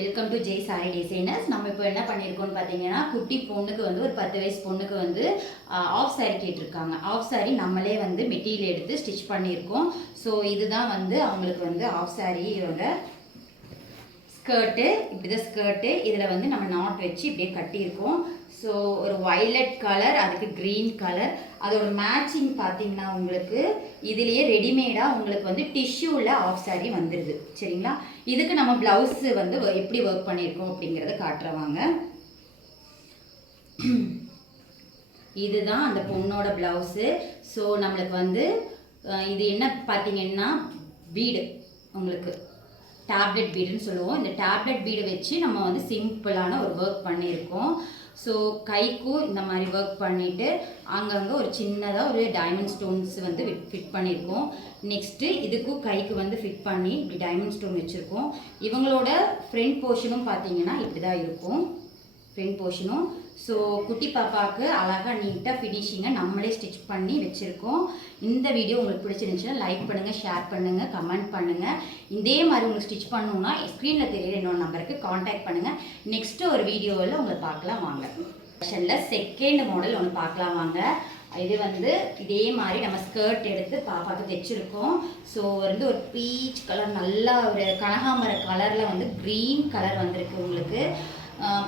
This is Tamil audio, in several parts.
Welcome to Jai sorry designers. நம்ம இப்போ என்ன பண்ணியிருக்கோம்னு பார்த்தீங்கன்னா, குட்டி பொண்ணுக்கு வந்து ஒரு 10 வயசு பொண்ணுக்கு வந்து ஆஃப் சாரி கேட்டிருக்காங்க. ஆஃப் சாரி நம்மளே வந்து மெட்டீரியல் எடுத்து ஸ்டிச் பண்ணியிருக்கோம். ஸோ இதுதான் வந்து அவங்களுக்கு வந்து ஆஃப் சாரியோட ஸ்கர்ட்டு. இப்படி தான் ஸ்கர்ட்டு. இதில் வந்து நம்ம நாட் வச்சு இப்படியே கட்டியிருக்கோம். ஸோ ஒரு வைலட் கலர், அதுக்கு க்ரீன் கலர், அதோட மேட்சிங் பார்த்தீங்கன்னா உங்களுக்கு இதுலேயே ரெடிமேடாக உங்களுக்கு வந்து டிஷ்யூவில் ஆஃப் சாரி வந்துடுது. சரிங்களா? இதுக்கு நம்ம ப்ளவுஸு வந்து எப்படி ஒர்க் பண்ணியிருக்கோம் அப்படிங்கிறத காட்டுறவாங்க. இதுதான் அந்த பொண்ணோட ப்ளவுஸு. ஸோ நம்மளுக்கு வந்து இது என்ன பார்த்தீங்கன்னா பீடு, உங்களுக்கு டேப்லெட் பீடுன்னு சொல்லுவோம். இந்த டேப்லெட் பீடு வச்சு நம்ம வந்து சிம்பிளான ஒரு ஒர்க் பண்ணியிருக்கோம். ஸோ கைக்கும் இந்த மாதிரி ஒர்க் பண்ணிவிட்டு அங்கங்கே ஒரு சின்னதாக ஒரு டைமண்ட் ஸ்டோன்ஸ் வந்து ஃபிட் பண்ணியிருக்கோம். நெக்ஸ்ட்டு இதுக்கும் கைக்கு வந்து ஃபிட் பண்ணி இப்படி டைமண்ட் ஸ்டோன் வச்சுருக்கோம். இவங்களோட ஃப்ரண்ட் போர்ஷனும் பார்த்தீங்கன்னா இப்படி தான் இருக்கும், ஃப்ரண்ட் போர்ஷனும். ஸோ குட்டி பாப்பாவுக்கு அழகாக நீட்டாக ஃபினிஷிங்கை நம்மளே ஸ்டிச் பண்ணி வச்சுருக்கோம். இந்த வீடியோ உங்களுக்கு பிடிச்சிருந்துச்சுன்னா லைக் பண்ணுங்கள், ஷேர் பண்ணுங்கள், கமெண்ட் பண்ணுங்கள். இதே மாதிரி உங்களுக்கு ஸ்டிச் பண்ணணுன்னா ஸ்க்ரீனில் தெரியுற என்னோட நம்பருக்கு காண்டாக்ட் பண்ணுங்கள். நெக்ஸ்ட்டு ஒரு வீடியோவில் உங்களை பார்க்கலாம் வாங்க. ஃபேஷனில் செகண்ட் மாடல் ஒன்று பார்க்கலாம் வாங்க. இது வந்து இதே மாதிரி நம்ம ஸ்கர்ட் எடுத்து பாப்பாவுக்கு தைச்சிருக்கோம். ஸோ வந்து ஒரு பீச் கலர், நல்லா ஒரு கனகாமர கலரில் வந்து க்ரீன் கலர் வந்திருக்கு. உங்களுக்கு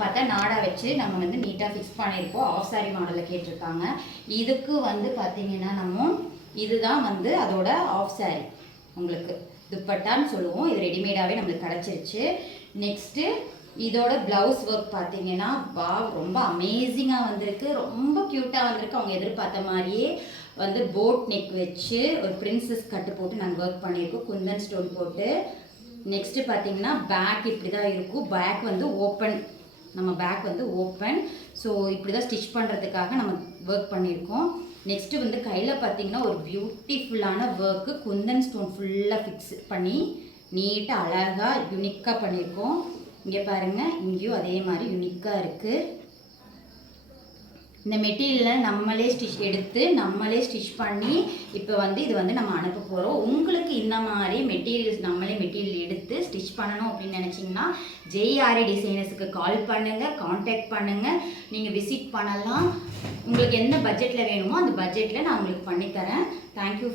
பார்த்தா நாடா வச்சு நம்ம வந்து நீட்டாக ஃபிக்ஸ் பண்ணியிருக்கோம். ஆஃப் சாரி மாடலில் கேட்டிருக்காங்க. இதுக்கு வந்து பார்த்திங்கன்னா நம்ம இதுதான் வந்து அதோட ஆஃப் சாரி, உங்களுக்கு துப்பட்டான்னு சொல்லுவோம். இது ரெடிமேடாகவே நம்மளுக்கு கிடச்சிருச்சு. நெக்ஸ்ட்டு இதோட ப்ளவுஸ் ஒர்க் பார்த்தீங்கன்னா ரொம்ப அமேசிங்காக வந்திருக்கு, ரொம்ப க்யூட்டாக வந்திருக்கு. அவங்க எதிர்பார்த்த மாதிரியே வந்து போட் நெக் வச்சு ஒரு பிரின்சஸ் கட்டு போட்டு நாங்கள் ஒர்க் பண்ணியிருக்கோம், குந்தன் ஸ்டோன் போட்டு. நெக்ஸ்ட்டு பார்த்தீங்கன்னா பேக் இப்படி தான் இருக்கும். பேக் வந்து ஓப்பன், நம்ம பேக் வந்து ஓப்பன். ஸோ இப்படி தான் ஸ்டிச் பண்ணுறதுக்காக நம்ம ஒர்க் பண்ணியிருக்கோம். நெக்ஸ்ட்டு வந்து கையில் பார்த்தீங்கன்னா ஒரு பியூட்டிஃபுல்லான ஒர்க்கு, குந்தன் ஸ்டோன் ஃபுல்லாக ஃபிக்ஸ் பண்ணி நீட்டாக அழகாக யூனிக்காக பண்ணியிருக்கோம். இங்கே பாருங்கள், இங்கேயும் அதே மாதிரி யூனிக்காக இருக்குது. இந்த மெட்டீரியலை நம்மளே நம்மளே ஸ்டிச் பண்ணி இப்போ வந்து இது வந்து நம்ம அனுப்ப போகிறோம். உங்களுக்கு இந்த மாதிரி நம்மளே மெட்டீரியல் எடுத்து ஸ்டிச் பண்ணணும் அப்படின்னு நினச்சிங்கன்னா ஜேஆர்ஏ டிசைனர்ஸுக்கு கால் பண்ணுங்கள், காண்டாக்ட் பண்ணுங்கள், நீங்கள் விசிட் பண்ணலாம். உங்களுக்கு எந்த பட்ஜெட்டில் வேணுமோ அந்த பட்ஜெட்டில் நான் உங்களுக்கு பண்ணித்தரேன். தேங்க்யூ.